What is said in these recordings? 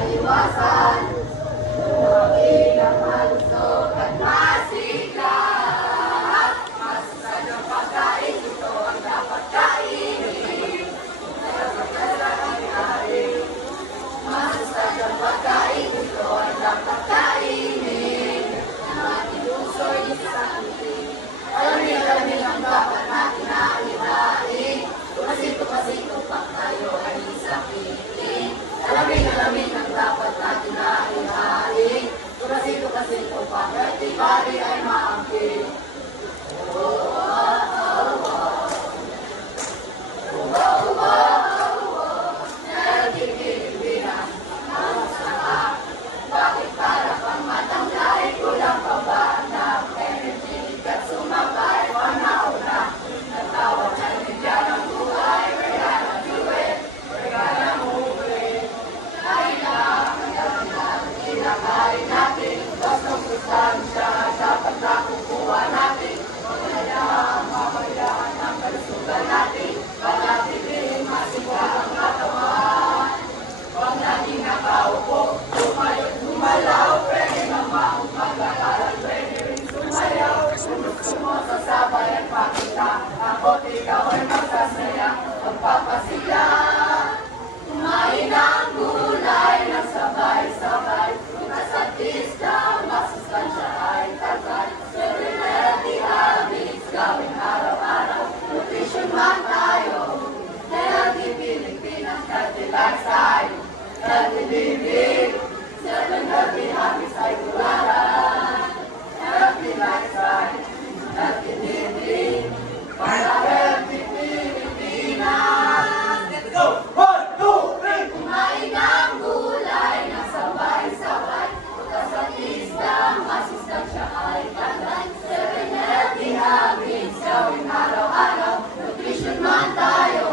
maiwasan. Lumaki ng malusog at masigla. Masusad ang pagkain, ito ang dapat kainin. Masusad ang pagkain, ito ang dapat kainin. Ang ating puso'y isang itin. Alamig-alamig ang dapat natin naihain. Pasito-pasito pa tayo ay isang itin. Alamig-alamig ang dapat natin naihain. Pasito-pasito pa vertikali ay maangkin. Bakit para pang matangkay, kulang pa ba ng energy at sumabay panaw na nagtawag na nilya ng buhay, kaya nag-uwit, kaya nag-uwit. Kinakain natin, bastong sustansya, dapat na kukuha natin. Mamayaan ang kalusugan natin, panatilihin masigla ang katawan. Huwag natin nakaupo, tumayo't lumalaw, pwede mamahong magkakalat, pwede rin sumayaw. Kung gusto mo sasabay at pakita, ako't ikaw ay magsasaya, magpapasaya. Kumain ng gulay ng sabay-sabay, bukas at isda, masustansya ay tagay. Every healthy habits, gawin araw-araw, nutrition man tayo. Healthy Pilipinas, healthy lifestyle, healthy living, 7 healthy habits ay tularan. Healthy lifestyle, healthy living, para healthy Pilipinas. Let's go! 1, 2, 3! Kumain ng gulay ng sabay-sabay, bukas at isda, masustansya ay tagay. 7 healthy habits, gawin araw-araw, nutrition man tayo.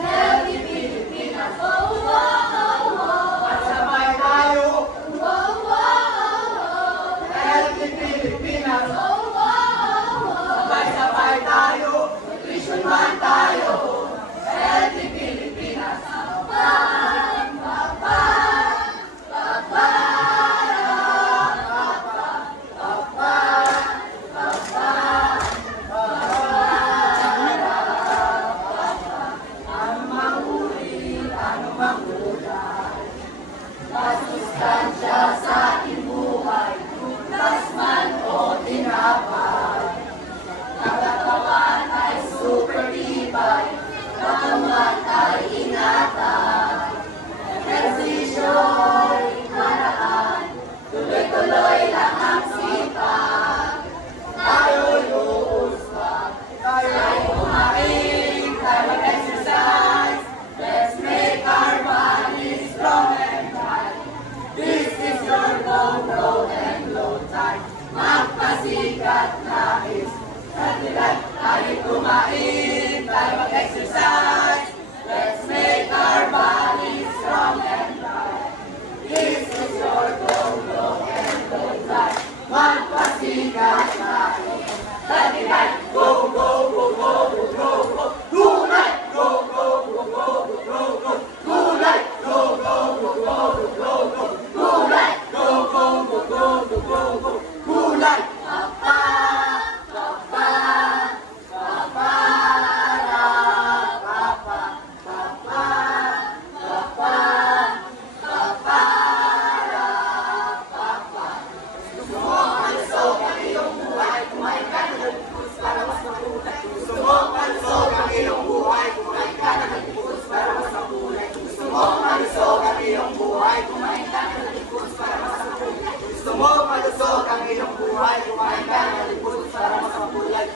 Healthy Pilipinas, oh, oh, oh, oh. Magsabay tayo. Oh, oh, oh. Healthy Pilipinas, oh, oh, oh. Sabay-sabay tayo, nutrition man tayo. Healthy Pilipinas, papan, papan, papan, papan, papan, ano mang uri, ano mang kulay, masustansya sa ating buhay, prutas man o tinapay. Ang katawan ay super tibay, katawan ay ingatan. Ehersisyo'y paraan, tuloy-tuloy lang ang sipag. Tayo'y uuswag, tayo'y kumain, tayo mag-exercise. Let's make our bodies strong and bright. This is your go, grow and glow time. Magpasikat nais, healthy life, tayo'y kumain, tayo mag-exercise. Let's make our bodies strong and bright. This is your go, grow and glow time. Magpasikat nais, healthy life, go, go, go, go, go, go, go. Gulay, go, go, go, go, go, go, go. Gulay, go, go, go, go, go, go, go. Gulay, go, go, go, go, go, go, go. Gulay, papa, papa, papa, papa, papa, papa, papa, papa. Gusto mo malusog ang iyong buhay, kumain ka na ng foods para mas makulay. Gusto mo malusog ang iyong buhay, kumain ka na ng foods para mas makulay. Gusto mo malusog ang iyong buhay, kumain ka na ng foods para mas makulay. Gusto mo malusog ang iyong buhay, kumain ka na ng foods para mas makulay.